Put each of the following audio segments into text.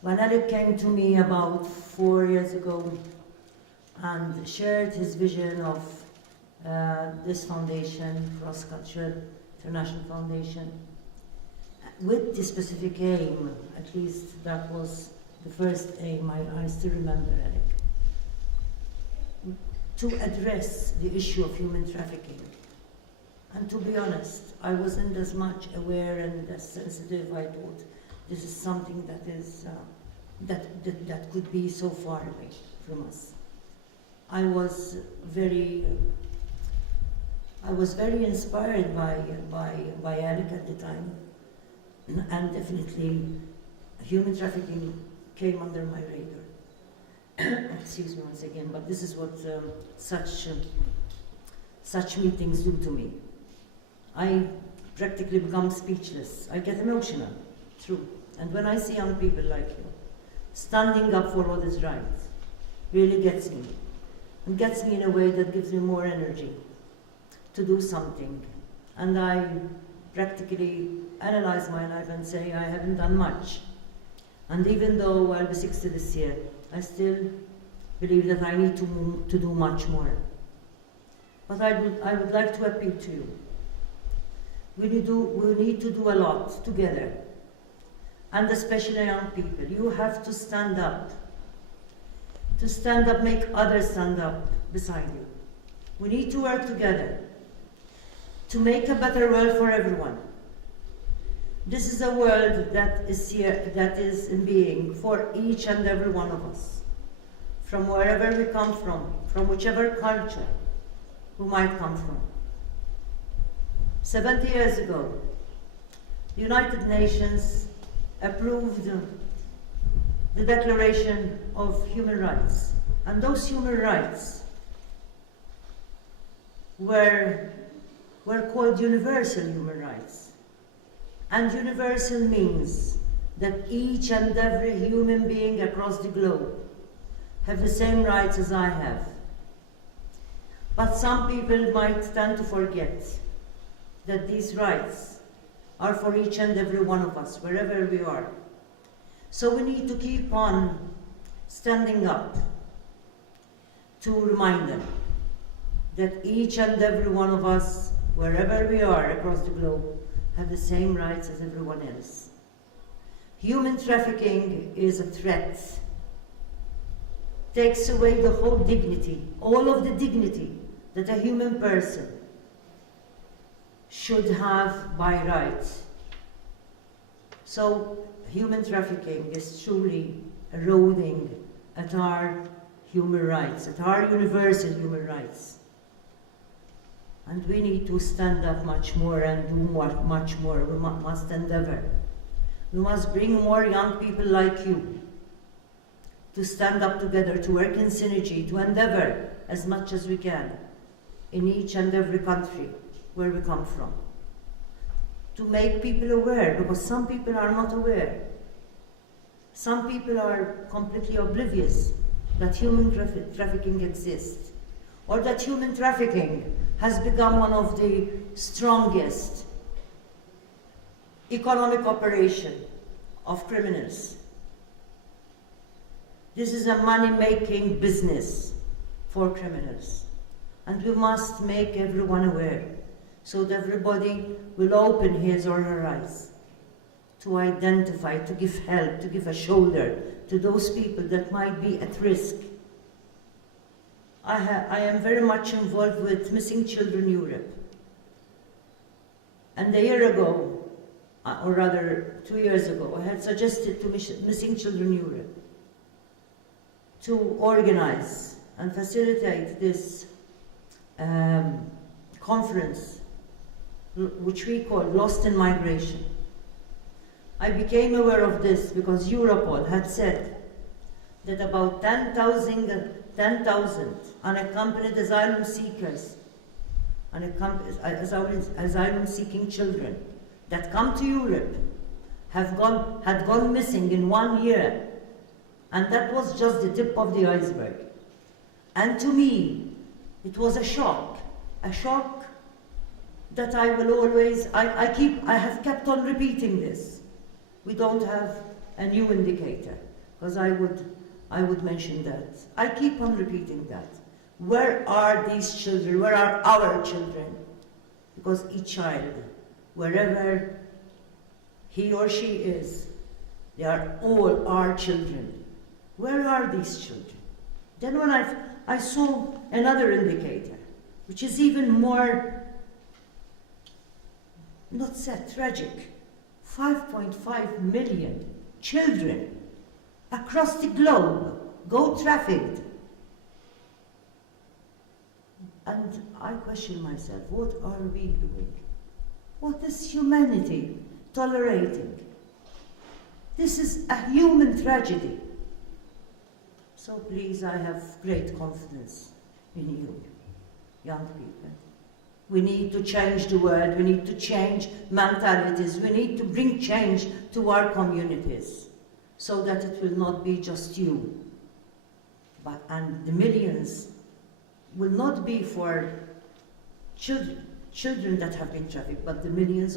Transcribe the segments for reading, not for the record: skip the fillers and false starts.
When Alec came to me about 4 years ago and shared his vision of this foundation, Cross-Cultural International Foundation, with the specific aim, at least that was the first aim, I still remember, Alec, to address the issue of human trafficking. And to be honest, I wasn't as much aware and as sensitive. I thought this is something that is that could be so far away from us. I was very inspired by Alec at the time, and definitely human trafficking came under my radar. Excuse me once again, but this is what such meetings do to me. I practically become speechless. I get emotional, true. And when I see young people like you standing up for what is right, really gets me. And gets me in a way that gives me more energy to do something. And I practically analyze my life and say I haven't done much. And even though I'll be 60 this year, I still believe that I need to do much more. But I would like to appeal to you. We need to do a lot together. And especially young people. You have to stand up. To stand up, make others stand up beside you. We need to work together to make a better world for everyone. This is a world that is here, that is in being for each and every one of us. From wherever we come from whichever culture we might come from. 70 years ago, the United Nations approved the Declaration of Human Rights. And those human rights were called universal human rights. And universal means that each and every human being across the globe have the same rights as I have. But some people might tend to forget that these rights are for each and every one of us, wherever we are. So we need to keep on standing up to remind them that each and every one of us, wherever we are across the globe, have the same rights as everyone else. Human trafficking is a threat. Takes away the whole dignity, all of the dignity that a human person should have by right. So human trafficking is truly eroding at our human rights, at our universal human rights. And we need to stand up much more and do much more. We must endeavor. We must bring more young people like you to stand up together, to work in synergy, to endeavor as much as we can in each and every country where we come from. To make people aware, because some people are not aware. Some people are completely oblivious that human trafficking exists, or that human trafficking has become one of the strongest economic operation of criminals. This is a money-making business for criminals. And we must make everyone aware so that everybody will open his or her eyes to identify, to give help, to give a shoulder to those people that might be at risk. I am very much involved with Missing Children Europe. And a year ago, or rather 2 years ago, I had suggested to Missing Children Europe to organize and facilitate this conference, which we call Lost in Migration. I became aware of this because Europol had said that about 10,000 unaccompanied asylum seekers, asylum-seeking children that come to Europe had gone missing in 1 year. And that was just the tip of the iceberg. And to me, it was a shock that I will always, I have kept on repeating this. We don't have a new indicator. because I would mention that. I keep on repeating that. Where are these children? Where are our children? Because each child, wherever he or she is, they are all our children. Where are these children? Then when I saw another indicator, which is even more, not sad, tragic. 5.5 million children across the globe go trafficked. And I question myself, what are we doing? What is humanity tolerating? This is a human tragedy. So please, I have great confidence in you, young people. We need to change the world, we need to change mentalities, we need to bring change to our communities so that it will not be just you, and the millions will not be for children that have been trafficked, but the millions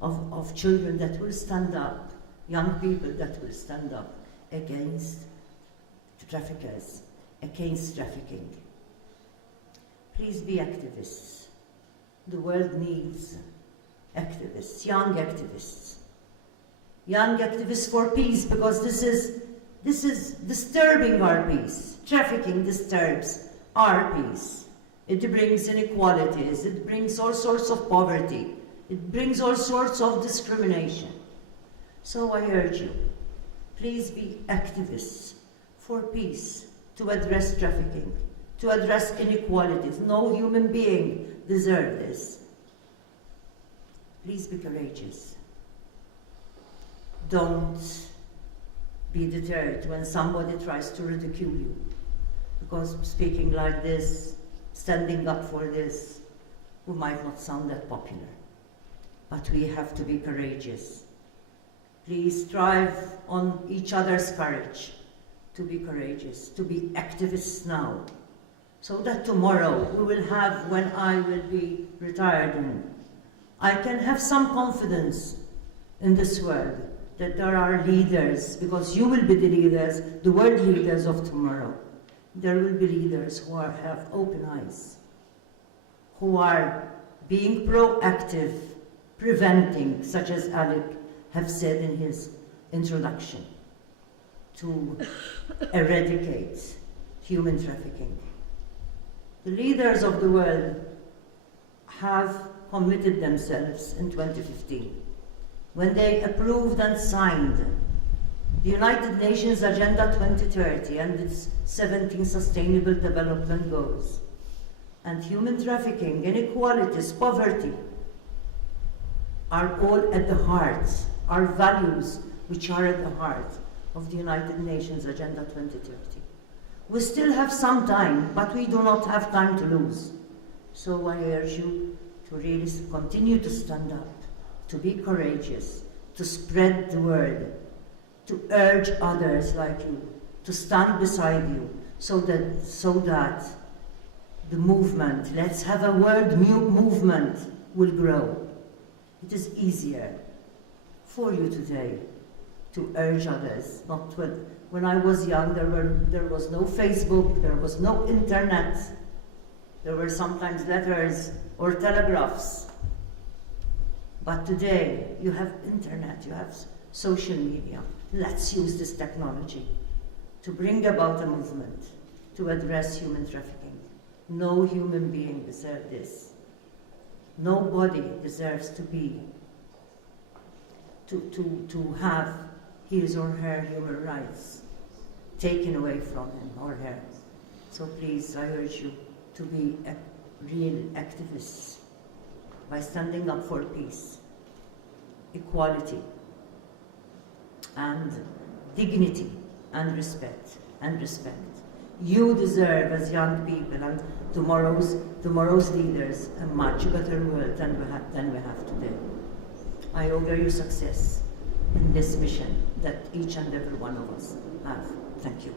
of children that will stand up, young people that will stand up against traffickers, against trafficking. Please be activists. The world needs activists, young activists. Young activists for peace, because this is disturbing our peace. Trafficking disturbs our peace. It brings inequalities, it brings all sorts of poverty, it brings all sorts of discrimination. So I urge you, please be activists for peace, to address trafficking, to address inequalities. No human being deserves this. Please be courageous. Don't be deterred when somebody tries to ridicule you, because speaking like this, standing up for this, we might not sound that popular, but we have to be courageous. Please strive on each other's courage, to be courageous, to be activists now, so that tomorrow we will have, when I will be retired, and I can have some confidence in this world that there are leaders, because you will be the leaders, the world leaders of tomorrow. There will be leaders who have open eyes, who are being proactive, preventing, such as Alec have said in his introduction, to eradicate human trafficking. The leaders of the world have committed themselves in 2015 when they approved and signed the United Nations Agenda 2030 and its 17 Sustainable Development Goals. And human trafficking, inequalities, poverty are all at the heart, our values which are at the heart of the United Nations Agenda 2030. We still have some time, but we do not have time to lose. So I urge you to really continue to stand up, to be courageous, to spread the word, to urge others like you, to stand beside you, so that the movement, let's have a world movement, will grow. It is easier for you today to urge others, not when I was young, there was no Facebook, there was no internet, there were sometimes letters or telegraphs. But today, you have internet, you have social media. Let's use this technology to bring about a movement to address human trafficking. No human being deserves this. Nobody deserves to have his or her human rights taken away from him or her. So please, I urge you to be real activists by standing up for peace, equality, and dignity, and respect, You deserve, as young people and tomorrow's leaders, a much better world than we have today. I augur you success in this mission that each and every one of us have. Thank you.